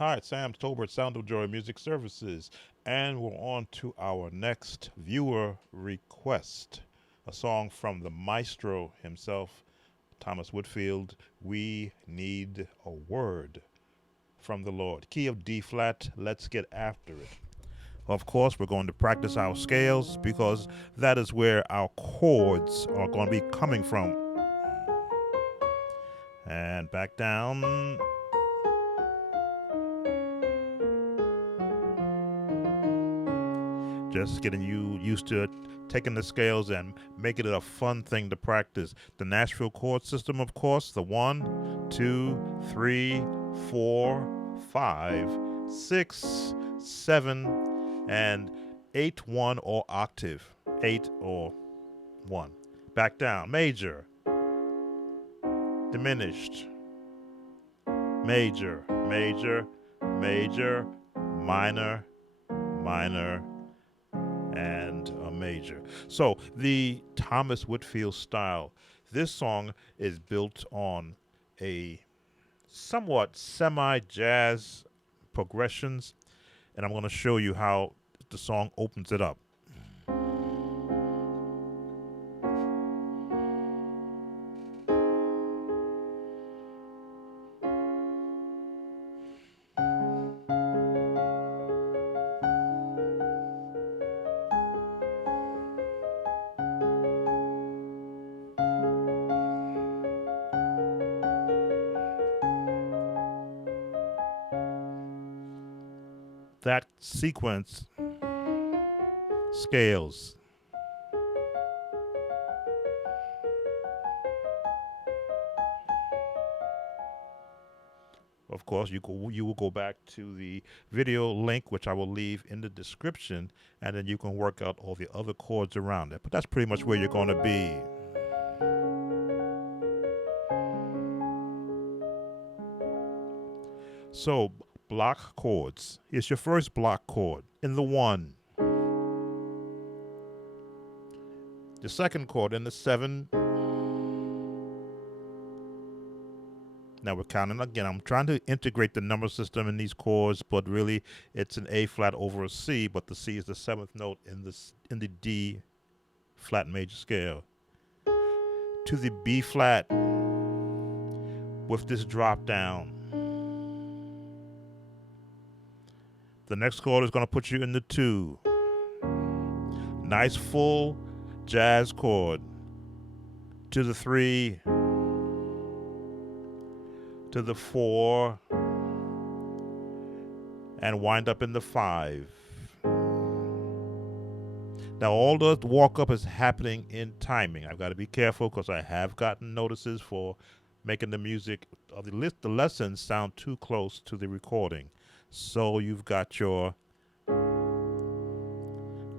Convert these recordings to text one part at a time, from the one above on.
Hi, it's Sam Tolbert, Sound of Joy Music Services, and we're on to our next viewer request. A song from the maestro himself, Thomas Whitfield. We need a word from the Lord. Key of D flat, let's get after it. Of course, we're going to practice our scales because that is where our chords are going to be coming from. And back down. Just getting you used to it, taking the scales and making it a fun thing to practice. The Nashville chord system, of course, the 1, 2, 3, 4, 5, 6, 7, and 8, 1 or octave. 8 or 1. Back down. Major, diminished, major, major, major, minor, minor, and a major. So the Thomas Whitfield style, this song is built on a somewhat semi-jazz progressions, and I'm going to show you how the song opens it up. That sequence scales. Of course, you will go back to the video link, which I will leave in the description, and then you can work out all the other chords around it. But that's pretty much where you're going to be. So, block chords. It's your first block chord in the 1. The second chord in the 7. Now we're counting again. I'm trying to integrate the number system in these chords, but really it's an A flat over a C, but the C is the 7th note in the D flat major scale. To the B flat with this drop down. The next chord is going to put you in the 2. Nice full jazz chord. To the 3. To the 4. And wind up in the 5. Now all the walk up is happening in timing. I've got to be careful because I have gotten notices for making the music of the lessons sound too close to the recording. So you've got your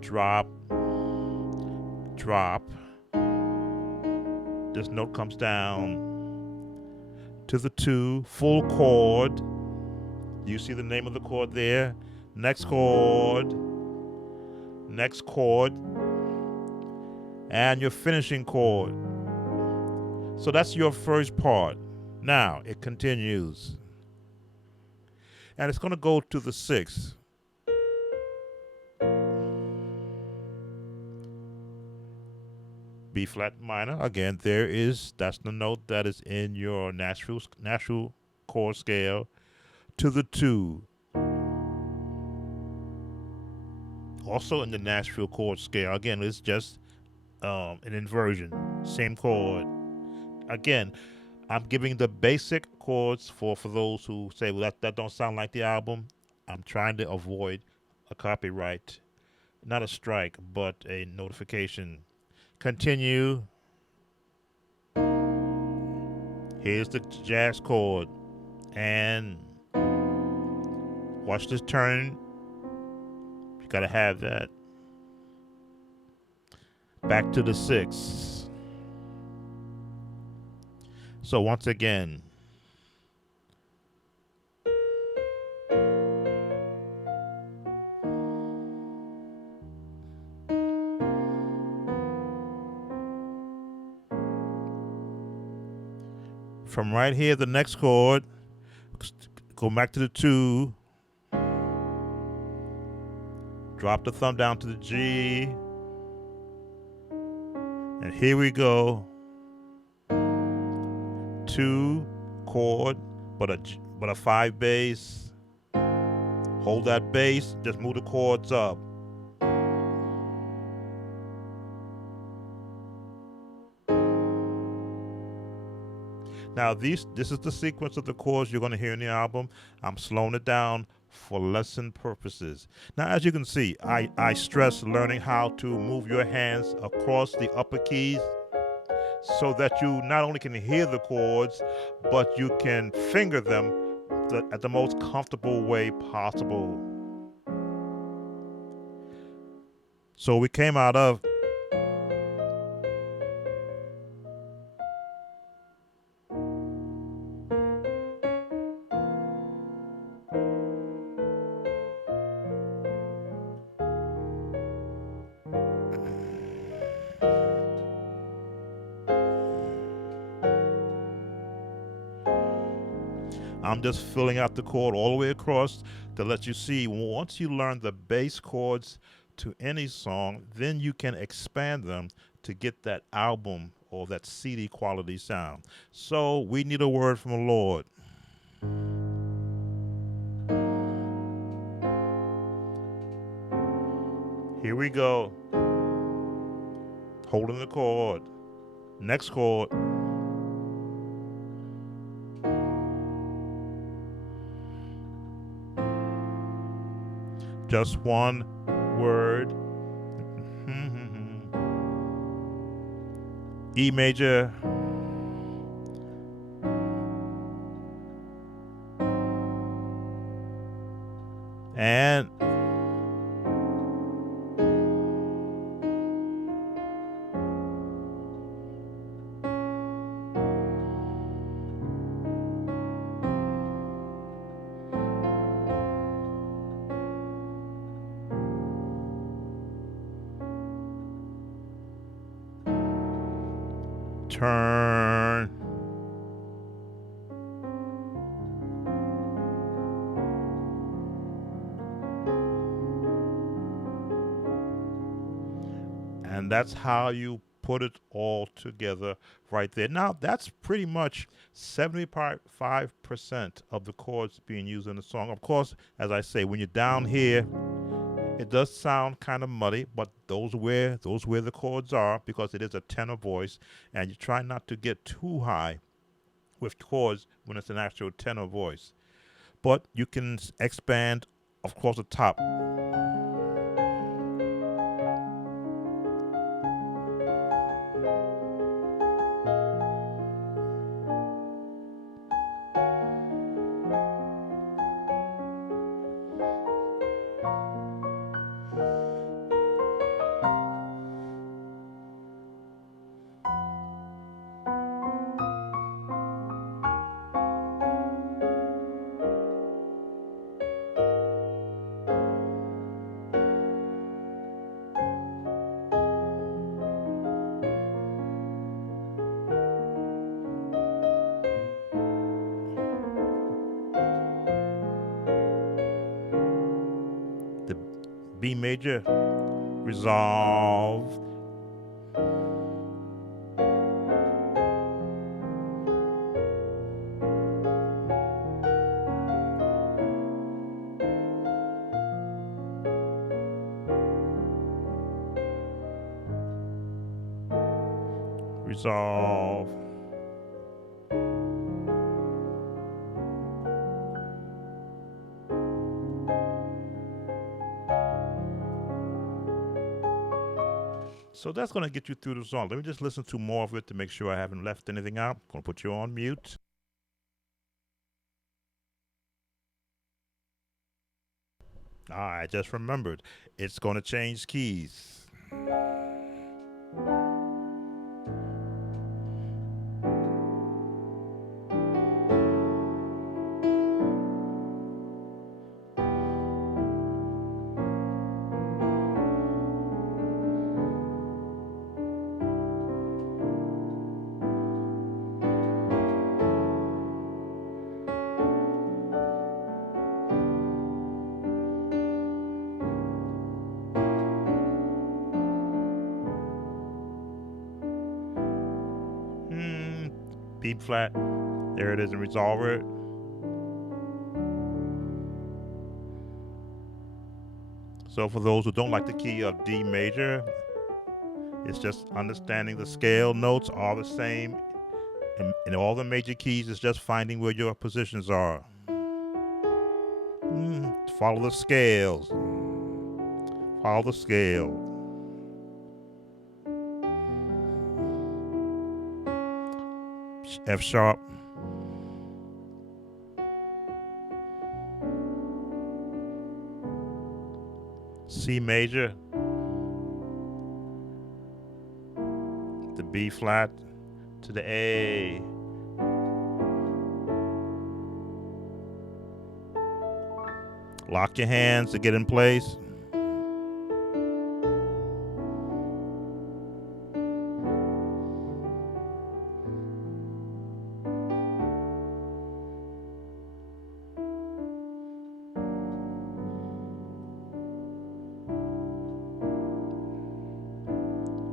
drop, drop. This note comes down to the 2, full chord. You see the name of the chord there. Next chord, and your finishing chord. So that's your first part. Now it continues. And it's going to go to the 6. B flat minor. Again, that's the note that is in your Nashville chord scale. To the 2. Also in the Nashville chord scale. Again, it's just an inversion. Same chord. Again, I'm giving the basic chords for those who say, well, that don't sound like the album. I'm trying to avoid a copyright, not a strike, but a notification. Continue. Here's the jazz chord. And watch this turn. You gotta have that. Back to the 6. So once again. From right here, the next chord Go back to the 2. Drop the thumb down to the G. And here we go. 2 chord, but a 5 bass. Hold that bass, just move the chords up. Now this is the sequence of the chords you're going to hear in the album. I'm slowing it down for lesson purposes. Now as you can see, I stress learning how to move your hands across the upper keys so that you not only can hear the chords, but you can finger them at the most comfortable way possible. So we came out of I'm just filling out the chord all the way across to let you see once you learn the bass chords to any song, then you can expand them to get that album or that CD quality sound. So we need a word from the Lord. Here we go. Holding the chord. Next chord. Just one word. E major. And turn. And that's how you put it all together right there. Now, that's pretty much 75% of the chords being used in the song. Of course, as I say, when you're down here, it does sound kind of muddy, but those where the chords are, because it is a tenor voice, and you try not to get too high with chords when it's an actual tenor voice. But you can expand, of course, the top. The B major, resolve. Resolve. So that's going to get you through the song. Let me just listen to more of it to make sure I haven't left anything out. I'm going to put you on mute. I just remembered. It's going to change keys. B flat. There it is, and resolve it. So for those who don't like the key of D major, it's just understanding the scale notes are the same in all the major keys. It's just finding where your positions are. Follow the scales. Follow the scale. F sharp. C major. The B flat to the A. Lock your hands to get in place.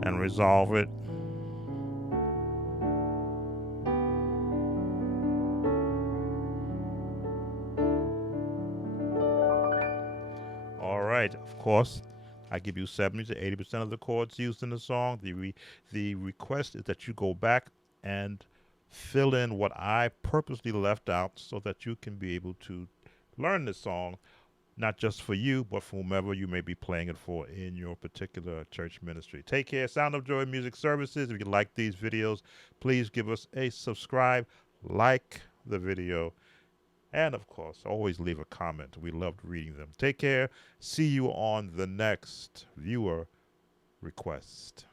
And resolve it. All right, of course, I give you 70 to 80% of the chords used in the song. The request is that you go back and fill in what I purposely left out so that you can be able to learn this song, not just for you, but for whomever you may be playing it for in your particular church ministry. Take care. Sound of Joy Music Services. If you like these videos, please give us a subscribe, like the video, and of course, always leave a comment. We loved reading them. Take care. See you on the next viewer request.